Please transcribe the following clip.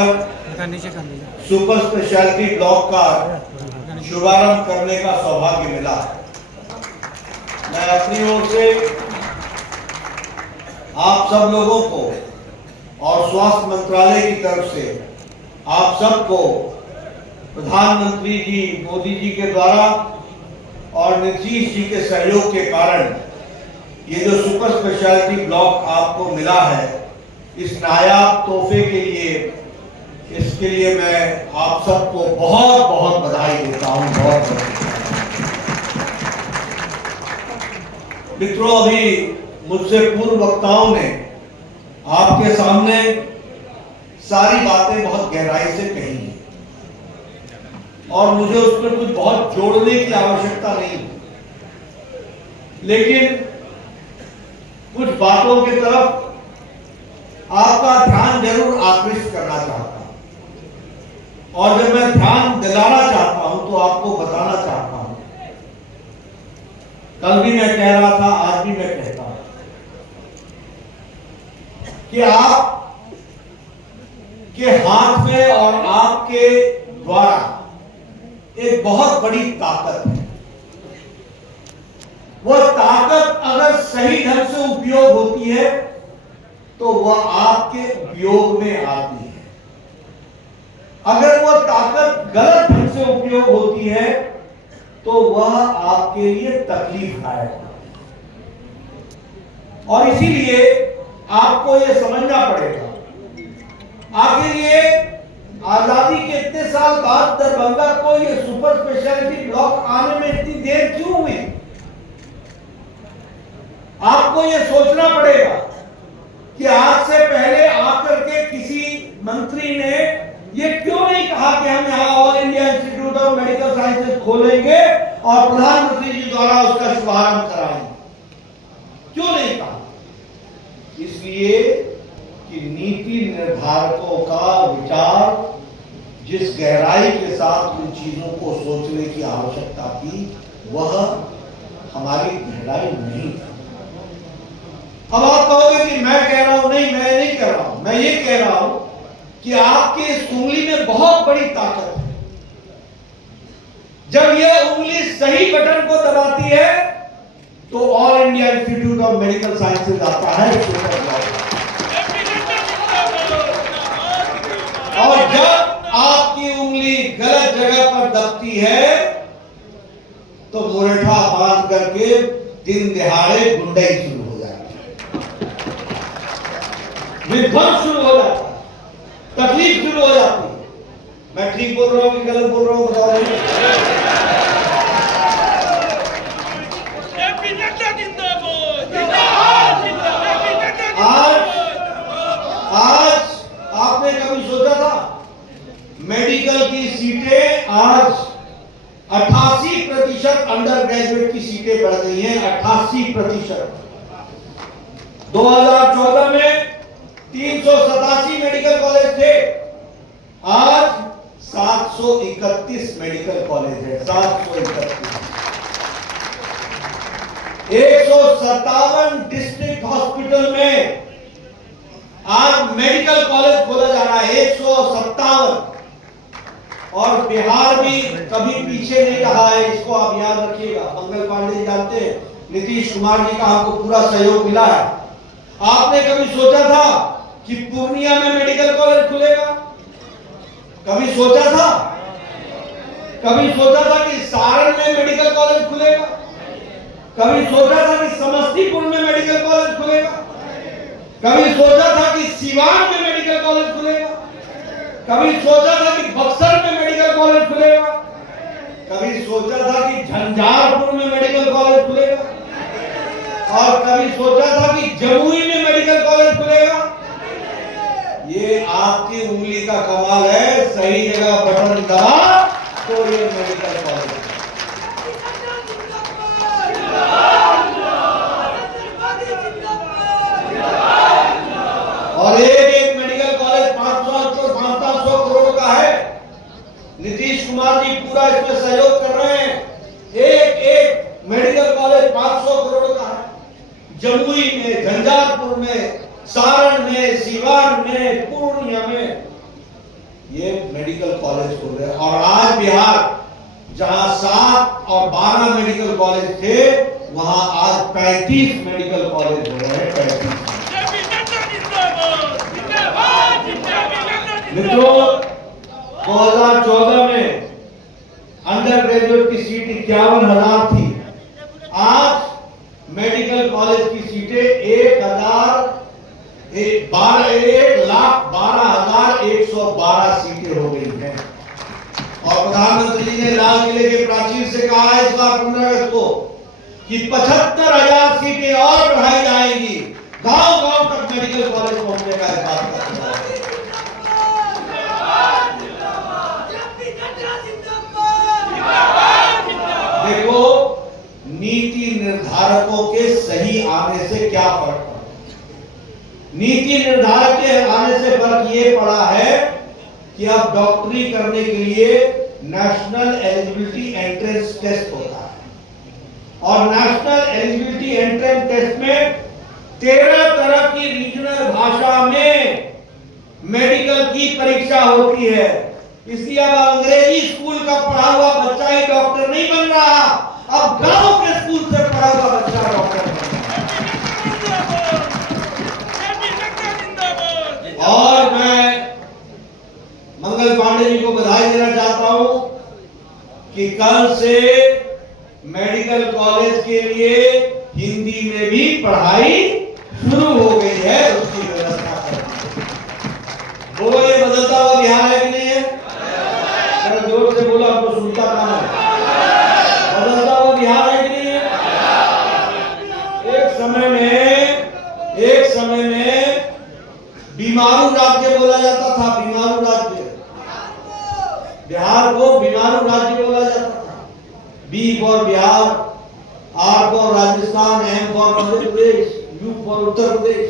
आकर super speciality block का शुभारंभ करने का सौभाग्य मिला है। मैं अपनी ओर से आप सब लोगों को और स्वास्थ्य मंत्रालय की तरफ से आप सबको प्रधानमंत्री जी मोदी जी के द्वारा और नीतीश जी के सहयोग के कारण ये जो सुपर स्पेशलिटी ब्लॉक आपको मिला है, इस नायाब तोहफे के लिए, इसके लिए मैं आप सबको बहुत बहुत बधाई देता हूं। बहुत मित्रों, अभी मुझसे पूर्व वक्ताओं ने आपके सामने सारी बातें बहुत गहराई से कही हैं और मुझे उसमें कुछ बहुत जोड़ने की आवश्यकता नहीं, लेकिन कुछ बातों की तरफ आपका ध्यान जरूर आकृष्ट करना चाहता हूं। और जब मैं ध्यान दिलाना चाहता हूं तो आपको बताना चाहता हूं, कल भी मैं कह रहा था, आज भी मैं कहता हूं कि आप के हाथ में और आपके द्वारा एक बहुत बड़ी ताकत है। वह ताकत अगर सही ढंग से उपयोग होती है तो वह आपके उपयोग में आती है। अगर वह ताकत गलत ढंग से उपयोग होती है तो वह आपके लिए तकलीफदायक है। और इसीलिए आपको यह समझना पड़ेगा, आखिर ये आजादी के इतने साल बाद दरभंगा को ये सुपर स्पेशलिटी ब्लॉक आने में इतनी देर क्यों हुई? आपको ये सोचना पड़ेगा कि आज से पहले आकर के किसी मंत्री ने ये क्यों नहीं कहा कि हम यहाँ all India institute of medical sciences खोलेंगे और प्रधानमंत्री जी द्वारा उसका शुभारंभ कराएंगे? क्यों नहीं कहा? इसलिए कि नीति निर्धारकों का विचार जिस गहराई के साथ उन चीजों को सोचने की आवश्यकता थी, वह हमारी गहराई नहीं थी। अब आप कहोगे कि मैं कह रहा हूं, नहीं मैं नहीं कह रहा हूं, मैं ये कह रहा हूं कि आपकी इस उंगली में बहुत बड़ी ताकत है। जब यह उंगली सही बटन को दबाती है तो all India institute of medical sciences आता है सुपर ब्लॉक। और जब आपकी उंगली गलत जगह पर दबती है तो मुरठा बांध करके दिन दिहाड़े गुंडाई शुरू हो जाती है, विध्वंस शुरू हो जाता है, तकलीफ शुरू हो जाती है। मैं ठीक बोल रहा हूं कि गलत बोल रहा हूं, बताओ। आज आपने कभी सोचा था मेडिकल की सीटें आज 88% अंडर ग्रेजुएट की सीटें बढ़ गई हैं, 88%। 2014 में 387 मेडिकल कॉलेज थे, आज 731 मेडिकल कॉलेज है। 731 157 डिस्ट्रिक्ट हॉस्पिटल में आज मेडिकल कॉलेज खोला जा रहा है, 157। और बिहार भी कभी पीछे नहीं रहा है, इसको आप याद रखिएगा। मंगल पांडे जी जानते हैं, नीतीश कुमार जी का आपको पूरा सहयोग मिला है। आपने कभी सोचा था कि पूर्णिया में मेडिकल कॉलेज खुलेगा? कभी सोचा था? कभी सोचा था कि सारण में मेडिकल कॉलेज खुलेगा? कभी सोचा था कि समस्तीपुर में मेडिकल कॉलेज खुलेगा? कभी सोचा था कि सीवान में मेडिकल कॉलेज खुलेगा? कभी सोचा था कि बक्सर में मेडिकल कॉलेज खुलेगा? कभी सोचा था कि झंझारपुर में मेडिकल कॉलेज खुलेगा? और कभी सोचा था कि जमुई में मेडिकल कॉलेज खुलेगा? ये आपकी उंगली का कमाल है, सही जगह बटन दबा तो ये मेडिकल कॉलेज। और एक मेडिकल कॉलेज 500 करोड़ का है। नीतीश कुमार जी पूरा इसमें सहयोग कर रहे हैं। एक मेडिकल कॉलेज 500 करोड़ का है। जमुई में, झंझारपुर में, सारण में, सीवान में, पूर्णिया में ये मेडिकल कॉलेज खोल रहे हैं। और आज बिहार जहां 7 और 12 मेडिकल कॉलेज थे, वहां आज 35 मेडिकल कॉलेज हो रहे हैं। 35। मित्रों, 2014 में अंडर ग्रेजुएट की सीट 51,000 थी। आज मेडिकल कॉलेज की सीटें 1,12,112 सीटें हो गई हैं। और प्रधानमंत्री जी ने लाल किले के प्राचीर से कहा है इस बार 15 अगस्त को कि 75,000 सीटें और बढ़ाई जाएंगी। गांव-गांव तक मेडिकल कॉलेज पहुंचने का इस बात का। देखो, नीति निर्धारकों के सही आने से क्या फर्क पड़ा? नीति निर्धारक के आने से फर्क ये पड़ा है कि अब डॉक्टरी करने के लिए नेशनल एलिजिबिलिटी एंट्रेंस टेस्ट होता है। और नेशनल एलिजिबिलिटी एंट्रेंस टेस्ट में 13 तरह की रीजनल भाषा में मेडिकल की परीक्षा होती है। इसलिए अब अंग्रेजी स्कूल का पढ़ा हुआ बच्चा ही डॉक्टर नहीं बन रहा, अब गांव के स्कूल से पढ़ा हुआ बच्चा डॉक्टर बन रहा। और मैं मंगल पांडे जी को बधाई देना चाहता हूं कि कल से मेडिकल कॉलेज के लिए हिंदी में भी पढ़ाई शुरू हो गई है। उसकी व्यवस्था कर वो ये बदलता हुआ बिहार है कि नहीं है? जरा जोर से बोलो, आपको सुनता कहां है? बदलता हुआ बिहार है कि नहीं है? एक समय में बीमारू राज्य बोला जाता था। बीमारू राज्य, बिहार को बीमारू राज्य बोला जाता था। B for Bihar, R for Rajasthan, M for Madhya Pradesh, U for Uttar Pradesh.